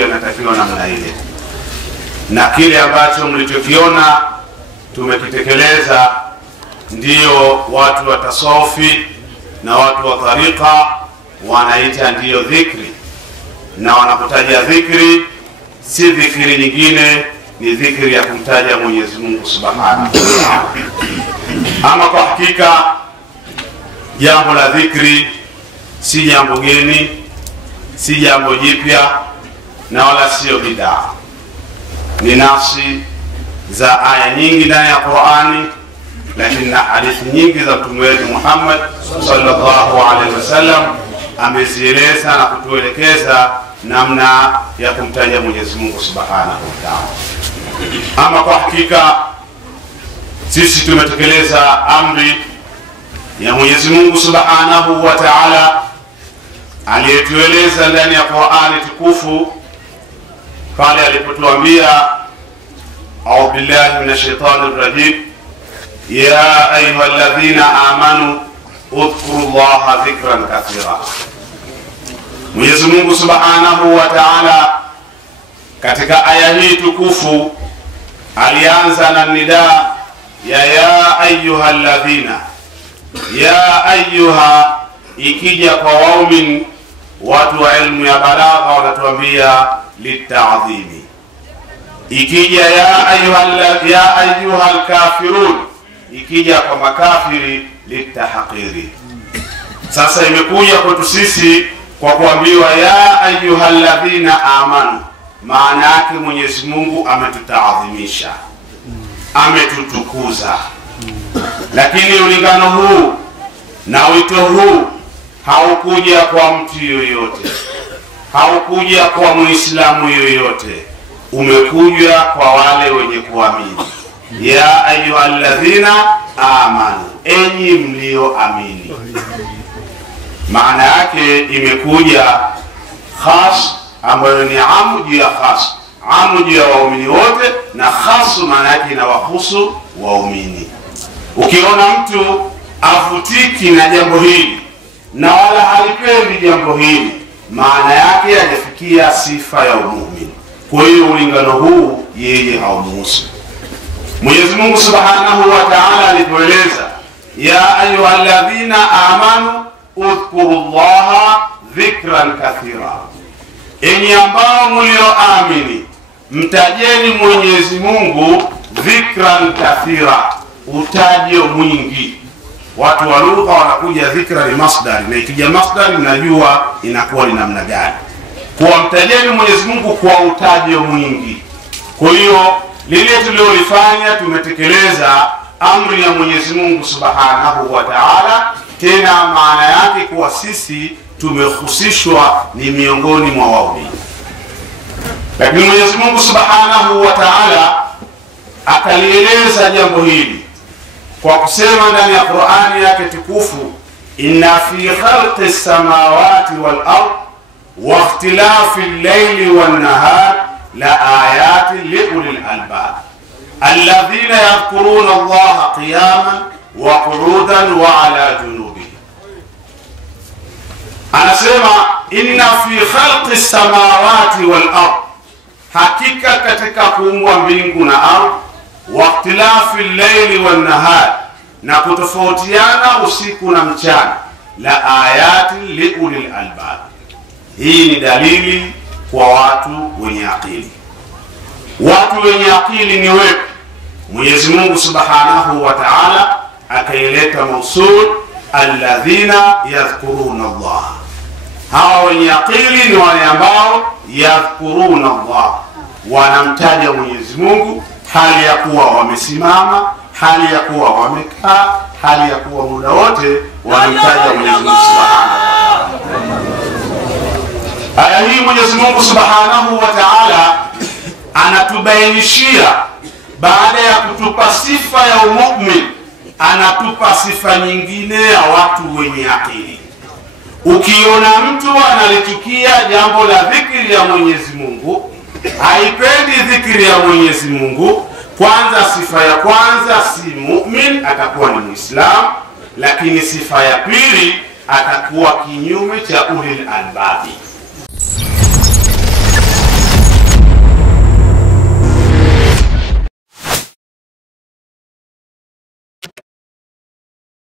mambo yanatakiwa namna ile, na kile ambacho mlichokiona tumekitekeleza ndiyo watu wa tasawufi na watu wa tariqa wanaita ndiyo dhikri. Na wanapotaja dhikri si dhikri nyingine, ni dhikri ya kumtaja Mwenyezi Mungu Subhanahu wa Ta'ala. Ama kwa hakika jambo la dhikri si jambo geni, si jambo jipya, na wala sio bid'a. Ni nafsi za aya nyingi ndani ya Qur'ani, lakini na hadithi nyingi za Mtume wetu Muhammad sallallahu alaihi wasallam amezieleza na kutuelekeza namna ya kumtaja Mwenyezi Mungu Subhanahu wa Ta'ala. Ama kwa hakika sisi tumetekeleza amri ya Mwenyezi Mungu Subhanahu wa Ta'ala aliyetueleza ndani ya Qur'ani tukufu pale alipotuambia, a'udhu billahi minash shaitanir rajim, ya ayyuhalladhina amanu udhkurullaha dhikran kathira. Mwenyezi Mungu Subhanahu wa Ta'ala katika aya hii tukufu alianza na nida ya ayyuhalladhina. Ya ayyuha ikija kwa waumin, watu wa ilmu ya balagha wanatuambia lita'dhimi. Ikija ya ayyuhal kafirun, ikija kwa makafiri litahqiri. Sasa imekuja kwetu sisi kwa kuambiwa ya ayyuhalladhina amanu, maana yake Mwenyezi Mungu ametutaadhimisha, ametutukuza. Lakini ulingano huu na wito huu haukuja kwa mtu yoyote, haukuja kwa Muislamu yoyote, umekuja kwa wale wenye kuamini. Ya ayyuhalladhina amanu, enyi mlioamini. Maana yake imekuja khas, ambayo ni amu juu ya khas, amu juu ya waumini wote, na khasu maana yake inawahusu waumini. Ukiona mtu afutiki na jambo hili na wala halipendi jambo hili, maana yake hajafikia sifa ya umuumini. Kwa hiyo ulingano huu yeye haumuhusu. Mwenyezi Mungu Subhanahu wa Ta'ala alipoeleza ya ayyuhalladhina amanu udhkurullaha dhikran kathira, enyi ambao mlioamini mtajeni Mwenyezi Mungu dhikran kathira, utajo mwingi. Watu wa lugha wanakuja dhikra ni masdari, na ikija masdari mnajua inakuwa ni namna gani. Kwa mtajeni Mwenyezi Mungu kwa utajo mwingi. Kwa hiyo lile tulilofanya tumetekeleza amri ya Mwenyezi Mungu Subhanahu wa Ta'ala, tena maana yake kuwa sisi tumehusishwa ni miongoni mwa waumini. Lakini Mwenyezi Mungu Subhanahu wa Ta'ala akalieleza jambo hili kwa kusema ndani ya Qur'ani yake tukufu, inna fi khalqis samawati wal ard wa ikhtilafil layli wan nahar la ayatin liulil albab alladhina yadhkuruna Allaha qiyaman wa qu'udan wa ala junubihim. Anasema inna fi khalqis samawati wal ard, hakika katika kuumbwa mbingu na ardhi, wa ikhtilafil layli wan nahar, na kutofautiana usiku na mchana, la ayatin liulil albab, hii ni dalili kwa watu wenye akili. Watu wenye akili ni wepi? Mwenyezi Mungu Subhanahu wa Ta'ala akaileta mausul alladhina yadhkuruna Allah. Hawa wenye akili ni wale ambao yadhkuruna Allah, wanamtaja Mwenyezi Mungu hali ya kuwa wamesimama, hali ya kuwa wamekaa, hali ya kuwa muda wote wanamtaja Mwenyezi Mungu Subhanahu wa Ta'ala. Aya hii Mwenyezi Mungu Subhanahu wa Ta'ala anatubainishia, baada ya kutupa sifa ya umu'min, anatupa sifa nyingine ya watu wenye akili. Ukiona mtu analitukia jambo la dhikri ya Mwenyezi Mungu, haipendi dhikri ya Mwenyezi Mungu, kwanza sifa ya kwanza si mu'min, atakuwa ni Muislam. Lakini sifa ya pili atakuwa kinyume cha ulil albabi.